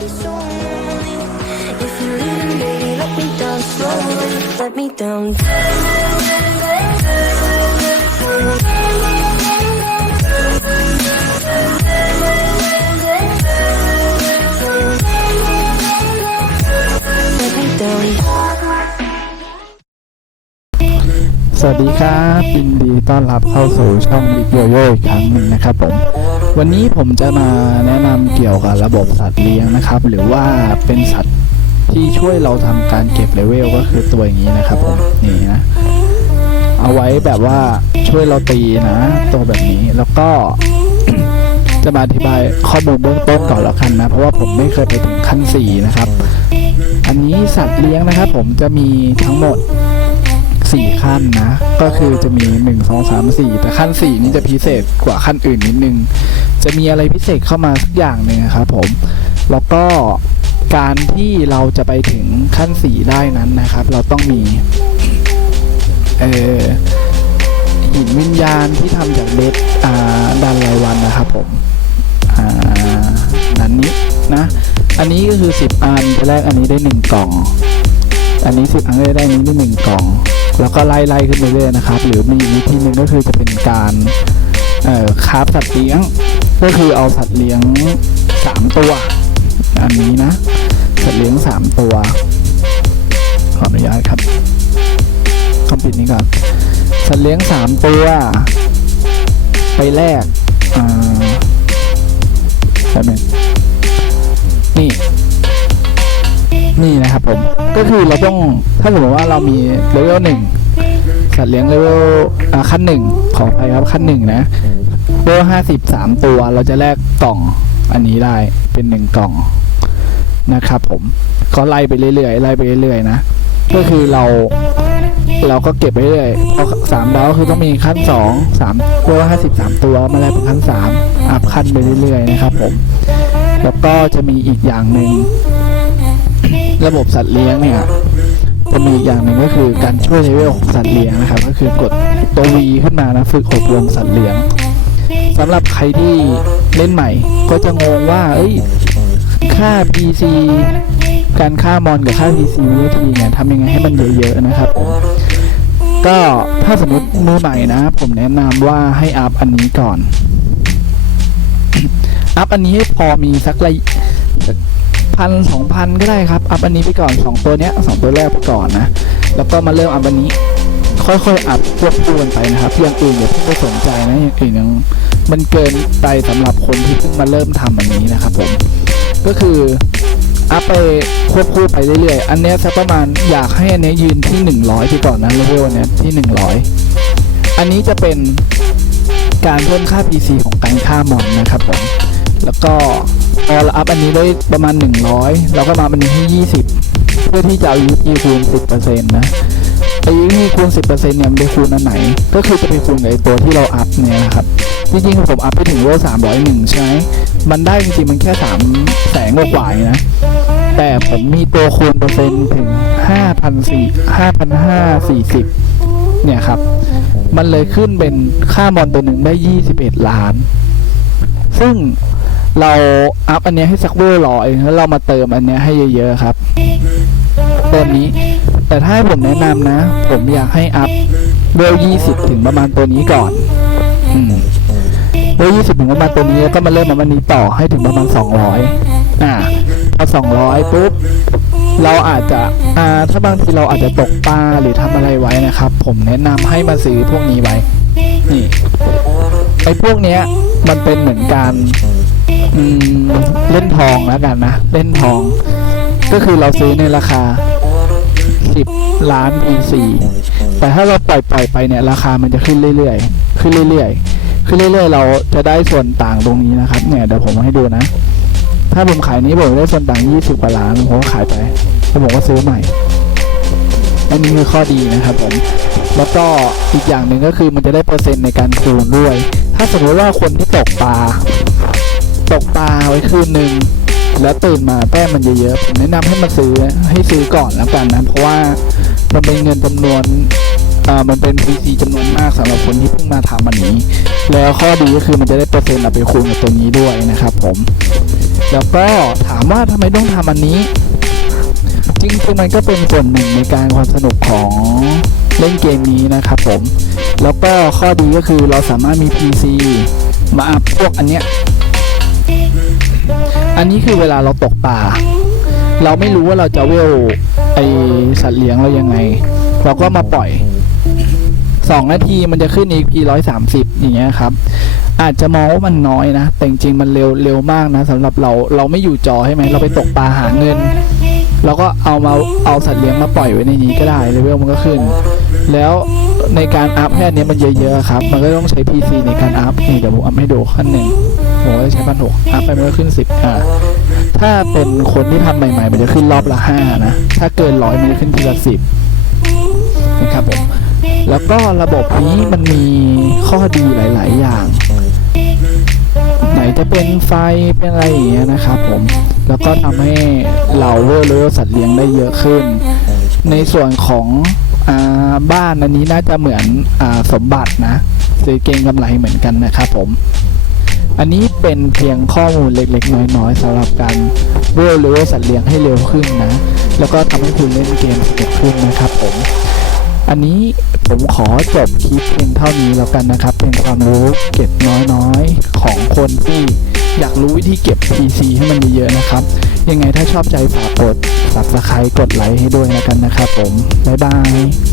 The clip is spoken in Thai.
let me down Let me down. สวัสดีครับยินดีต้อนรับเข้าสู่ช่องบิ๊กโยโย่อีกครั้งหนึ่งนะครับผม วันนี้ผมจะมาแนะนำเกี่ยวกับระบบสัตว์เลี้ยงนะครับ หรือว่าเป็นสัตว์ที่ช่วยเราทำการเก็บเลเวลก็คือตัวอย่างนี้นะครับผมนี่นะเอาไว้แบบว่าช่วยเราตีนะ ตัวแบบนี้แล้วก็จะมาอธิบายข้อมูลเบื้องต้นก่อนแล้วกันนะ เพราะว่าผมไม่เคยไปถึงขั้น 4 นะครับ อันนี้สัตว์เลี้ยงนะครับ ผมจะมีทั้งหมดสี่ขั้นนะ ก็คือจะมีหนึ่งสองสามสี่แต่ขั้นสี่นี้จะพิเศษกว่าขั้นอื่นนิดนึง จะมีอะไรพิเศษเข้ามาสักอย่างหนึ่งครับผมแล้วก็การที่เราจะไปถึงขั้นสี่ได้นั้นนะครับ เราต้องมีเออหินวิญญาณที่ทำจากเบสอ่าดันรายวันนะครับผมอ่าดันนี้นะ อันนี้ก็คือสิบอันจะแรกอันนี้ได้หนึ่งกล่อง อันนี้สิบอันก็จะได้นี้ได้หนึ่งกล่อง แล้วก็ไล่ไล่ขึ้นไปเรื่อยนะครับ หรือมีวิธีหนึ่งก็คือจะเป็นการคราฟสัตว์เลี้ยง ก็คือเอาสัตว์เลี้ยงสามตัว อันนี้นะ สัตว์เลี้ยงสามตัว ขออนุญาตครับคำปิดนี้ก่อน สัตว์เลี้ยงสามตัว ไปแลกอ่าแป๊บนึงนี่ นี่นะครับผม ก็คือเราต้อง ถ้าสมมติว่าเรามีเลเวลหนึ่งสัตว์เลี้ยงเลเวลขั้นหนึ่งขอไปครับขั้นหนึ่งนะ เลเวลห้าสิบสามตัวเราจะแลกกล่องอันนี้ได้เป็นหนึ่งกล่องนะครับผมก็ไล่ไปเรื่อยๆไล่ไปเรื่อยๆนะก็คือเราเราก็เก็บไปเรื่อยเพราะสามดาวก็คือต้องมีขั้นสองสามเลเวลห้าสิบสามตัวมาแลกเป็นขั้นสามอัพขั้นไปเรื่อยๆนะครับผมแล้วก็จะมีอีกอย่างหนึ่งระบบสัตว์เลี้ยงเนี่ยจะมีอีกอย่างหนึ่งก็คือการช่วยเลเวลของสัตว์เลี้ยงนะครับ ก็คือกดตัว V ขึ้นมานะฝึกอบรมสัตว์เลี้ยง สำหรับใครที่เล่นใหม่ ก็จะงงว่าเอ้ยค่า PC การค่ามอนกับค่า PC วิธีเนี่ยทำยังไงให้มันเยอะๆนะครับ ก็ถ้าสมมติมือใหม่นะ ผมแนะนำว่าให้อัพอันนี้ก่อน อัพอันนี้ให้พอมีสักระพันสองพันก็ได้ครับ อัพอันนี้ไปก่อนสองตัวเนี้ยสองตัวแรกไปก่อนนะ แล้วก็มาเริ่มอัพอันนี้ ค่อยๆอัพควบคู่กันไปนะครับอย่างอื่นอย่าเพิ่งไปสนใจนะอย่างอื่นยัง มันเกินไปสำหรับคนที่เพิ่งมาเริ่มทำอันนี้นะครับผม ก็คืออัพไปควบคู่ไปเรื่อยๆ อันนี้สักประมาณอยากให้อันเนี้ยยืนที่ 100ไปก่อนนะเลเวลเนี้ยที่ 100 อันนี้จะเป็นการเพิ่มค่า PC ของการฆ่ามอนนะครับผม แล้วก็พอเราอัพอันนี้ได้ประมาณ 100 เราก็มาอันนี้ที่ 20 เพื่อที่จะเอา UP คูณ10%นะ ไอ้ UP คูณ 10%เนี่ยมันไปคูณอันไหน ก็คือจะไปคูณกับไอ้ตัวที่เราอัพเนี่ยนะครับจริงๆผมอัพไปถึงเลเวล301 ใช่ไหมมันได้จริงๆมันแค่3แสงกว่าๆนะ แต่ผมมีตัวคูณเปอร์เซ็นต์ถึง 5,400 5,540 เนี่ยครับ มันเลยขึ้นเป็นค่ามอนตัวหนึ่งได้ 21 ล้าน ซึ่งเราอัพอันเนี้ยให้สักเวอร์ร้อยแล้วเรามาเติมอันเนี้ยให้เยอะๆครับ เติมนี้ แต่ถ้าให้ผมแนะนำนะ ผมอยากให้อัพเวล20 ถึงประมาณตัวนี้ก่อนอืมเวล20 ถึงประมาณตัวนี้แล้วก็มาเริ่มมาวันนี้ต่อให้ถึงประมาณ 200 อ่าพอ200 ปุ๊บ เราอาจจะอ่าถ้าบางทีเราอาจจะตกปลาหรือทำอะไรไว้นะครับ ผมแนะนำให้มาซื้อพวกนี้ไว้ นี่ไอ้พวกเนี้ยมันเป็นเหมือนการเล่นทองแล้วกันนะ เล่นทอง ก็คือเราซื้อในราคา 10 ล้าน PC แต่ถ้าเราปล่อยปล่อยไปเนี่ย ราคามันจะขึ้นเรื่อยๆ ขึ้นเรื่อยๆ ขึ้นเรื่อยๆ เราจะได้ส่วนต่างตรงนี้นะครับ เนี่ยเดี๋ยวผมให้ดูนะ ถ้าผมขายนี้ผมได้ส่วนต่าง 20กว่าล้านผมก็ขายไปแล้วผมก็ซื้อใหม่อันนี้คือข้อดีนะครับผม แล้วก็อีกอย่างหนึ่งก็คือมันจะได้เปอร์เซ็นต์ในการคูณด้วย ถ้าสมมติว่าคนที่ตกปลา ตกปลาไว้คืนหนึ่ง แล้วตื่นมาแต้มมันเยอะๆผมแนะนำให้มาซื้อให้ซื้อก่อนแล้วกันนะเพราะว่ามันเป็นเงินจำนวนอ่ามันเป็น PC จำนวนมากสำหรับคนที่เพิ่งมาทำอันนี้ แล้วข้อดีก็คือมันจะได้เปอร์เซ็นต์เอาไปคูณกับตัวนี้ด้วยนะครับผม แล้วก็ถามามว่าทำไมต้องทำอันนี้ จริงๆมันก็เป็นส่วนหนึ่งในการความสนุกของเล่นเกมนี้นะครับผม แล้วก็ข้อดีก็คือเราสามารถมี PC มาอัพพวกอันเนี้ย อันนี้คือเวลาเราตกปลาเราไม่รู้ว่าเราจะเวลไอสัตว์เลี้ยงเรายังไง เราก็มาปล่อย2นาทีมันจะขึ้น EP 130อย่างเงี้ยครับ อาจจะมองว่ามันน้อยนะ แต่จริงๆมันเร็วเร็วมากนะสำหรับเราเราไม่อยู่จอใช่ไหมเราไปตกปลาหาเงินเราก็เอามาเอาสัตว์เลี้ยงมาปล่อยไว้ในนี้ก็ได้เลเวลมันก็ขึ้น แล้วในการอัพแค่นี้มันเยอะๆครับ มันก็ต้องใช้ PC ในการอัพนี่เดี๋ยวผมอัพให้ดูขั้นหนึ่งผม ก็ใช้พันหกอัพไปมันก็ขึ้นสิบอ่าถ้าเป็นคนที่ทำใหม่ๆ มันจะขึ้นรอบละห้านะ ถ้าเกินร้อยมันจะขึ้นทีละสิบนะครับผม แล้วก็ระบบนี้มันมีข้อดีหลาย ๆ อย่าง ไหนจะเป็นไฟเป็นอะไรอย่างเงี้ยนะครับผม แล้วก็ทำให้เราเวอร์เลอสัตว์เลี้ยงได้เยอะขึ้น ในส่วนของอบ้านอันนี้น่าจะเหมือนอสมบัตินะซื้อเก่งกำไรเหมือนกันนะครับผม อันนี้เป็นเพียงข้อมูลเล็กๆ น้อยๆสำหรับการเวอร์เลอสัตว์เลี้ยงให้เร็วขึ้นนะ แล้วก็ทำให้คุณเล่นเกมสนุกขึ้นนะครับผม อันนี้ผมขอจบคลิปเพียงเท่านี้แล้วกันนะครับ เป็นความรู้เก็บน้อยๆ ของคนที่อยากรู้วิธีเก็บ PC ให้มันเยอะๆนะครับ ยังไงถ้าชอบใจฝากกด subscribe กดไลค์ให้ด้วยแล้วกันนะครับผม บ๊ายบาย